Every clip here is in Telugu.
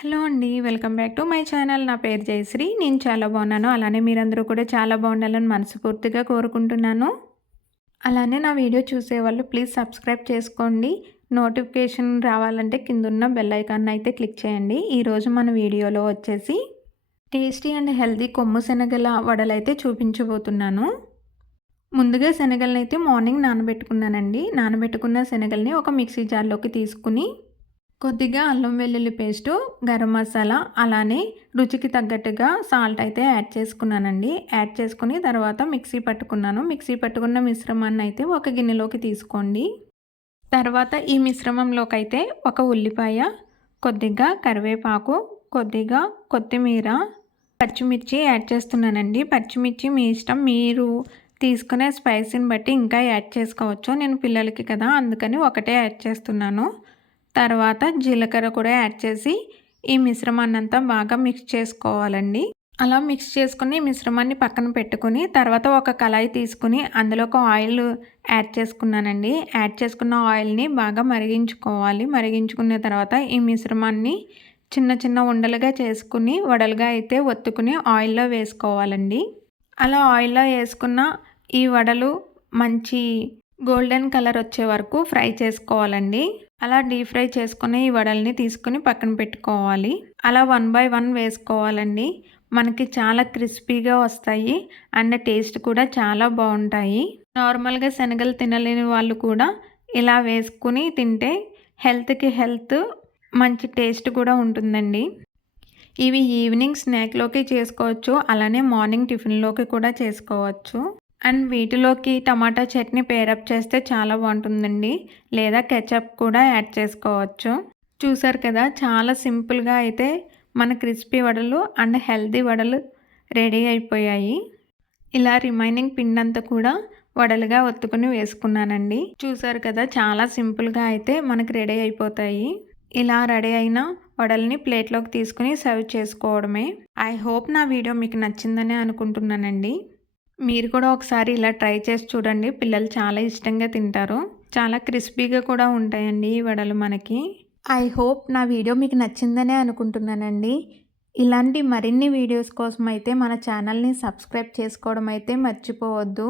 హలో అండి welcome back to my channel. నా పేరు జయశ్రీ. నేను చాలా బాగున్నాను. అలానే మీరందరూ కూడా చాలా బాగుండాలని మనస్ఫూర్తిగా కోరుకుంటున్నాను. అలానే నా వీడియో చూసేవాళ్ళు ప్లీజ్ సబ్స్క్రైబ్ చేసుకోండి. నోటిఫికేషన్ రావాలంటే కిందున్న బెల్ ఐకాన్ అయితే క్లిక్ చేయండి. ఈరోజు మన వీడియోలో వచ్చేసి టేస్టీ అండ్ హెల్తీ కొమ్ము శనగల వడలైతే చూపించబోతున్నాను. ముందుగా శనగలను అయితే మార్నింగ్ నానబెట్టుకున్నానండి. నానబెట్టుకున్న శనగల్ని ఒక మిక్సీ జార్లోకి తీసుకుని కొద్దిగా అల్లం వెల్లుల్లి పేస్టు గరం మసాలా అలానే రుచికి తగ్గట్టుగా సాల్ట్ అయితే యాడ్ చేసుకున్నానండి. యాడ్ చేసుకుని తర్వాత మిక్సీ పట్టుకున్నాను. మిక్సీ పట్టుకున్న మిశ్రమాన్ని అయితే ఒక గిన్నెలోకి తీసుకోండి. తర్వాత ఈ మిశ్రమంలోకి అయితే ఒక ఉల్లిపాయ కొద్దిగా కరివేపాకు కొద్దిగా కొత్తిమీర పచ్చిమిర్చి యాడ్ చేస్తున్నానండి. పచ్చిమిర్చి మీ ఇష్టం మీరు తీసుకునే స్పైసీని బట్టి ఇంకా యాడ్ చేసుకోవచ్చు. నేను పిల్లలకి కదా అందుకని ఒకటే యాడ్ చేస్తున్నాను. తర్వాత జీలకర్ర కూడా యాడ్ చేసి ఈ మిశ్రమాన్నంతా బాగా మిక్స్ చేసుకోవాలండి. అలా మిక్స్ చేసుకుని మిశ్రమాన్ని పక్కన పెట్టుకుని తర్వాత ఒక కళాయి తీసుకుని అందులో ఒక ఆయిల్ యాడ్ చేసుకున్నానండి. యాడ్ చేసుకున్న ఆయిల్ని బాగా మరిగించుకోవాలి. మరిగించుకున్న తర్వాత ఈ మిశ్రమాన్ని చిన్న చిన్న ఉండలుగా చేసుకుని వడలుగా అయితే ఒత్తుకుని ఆయిల్లో వేసుకోవాలండి. అలా ఆయిల్లో వేసుకున్న ఈ వడలు మంచి గోల్డెన్ కలర్ వచ్చే వరకు ఫ్రై చేసుకోవాలండి. అలా డీప్ ఫ్రై చేసుకుని ఈ వడల్ని తీసుకుని పక్కన పెట్టుకోవాలి. అలా వన్ బై వన్ వేసుకోవాలండి. మనకి చాలా క్రిస్పీగా వస్తాయి అండ్ టేస్ట్ కూడా చాలా బాగుంటాయి. నార్మల్గా శనగలు తినలేని వాళ్ళు కూడా ఇలా వేసుకుని తింటే హెల్త్కి హెల్త్ మంచి టేస్ట్ కూడా ఉంటుందండి. ఇవి ఈవినింగ్ స్నాక్లోకి చేసుకోవచ్చు. అలానే మార్నింగ్ టిఫిన్లోకి కూడా చేసుకోవచ్చు. అండ్ వీటిలోకి టమాటా చట్నీ పేరప్ చేస్తే చాలా బాగుంటుందండి. లేదా కెచప్ కూడా యాడ్ చేసుకోవచ్చు. చూసారు కదా చాలా సింపుల్గా అయితే మన క్రిస్పీ వడలు అండ్ హెల్దీ వడలు రెడీ అయిపోయాయి. ఇలా రిమైనింగ్ పిండంతా కూడా వడలుగా ఒత్తుకుని వేసుకున్నానండి. చూసారు కదా చాలా సింపుల్గా అయితే మనకు రెడీ అయిపోతాయి. ఇలా రెడీ అయిన వడల్ని ప్లేట్లోకి తీసుకుని సర్వ్ చేసుకోవడమే. ఐ హోప్ నా వీడియో మీకు నచ్చిందని అనుకుంటున్నానండి. మీరు కూడా ఒకసారి ఇలా ట్రై చేసి చూడండి. పిల్లలు చాలా ఇష్టంగా తింటారు. చాలా క్రిస్పీగా కూడా ఉంటాయండి ఈ వడలు మనకి. ఐ హోప్ నా వీడియో మీకు నచ్చిందనే అనుకుంటున్నానండి. ఇలాంటి మరిన్ని వీడియోస్ కోసం అయితే మన ఛానల్ని సబ్స్క్రైబ్ చేసుకోవడం అయితే మర్చిపోవద్దు.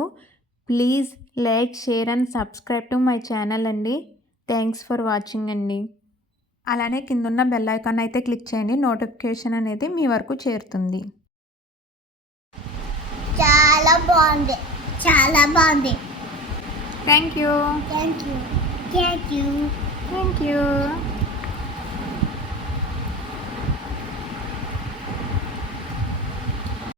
Please like share and subscribe to my channel అండి. థ్యాంక్స్ ఫర్ వాచింగ్ అండి. అలానే కిందున్న బెల్ ఐకాన్ అయితే క్లిక్ చేయండి. నోటిఫికేషన్ అనేది మీ వరకు చేరుతుంది. చాలా బాగుంది చాలా బాగుంది thank you thank you thank you thank you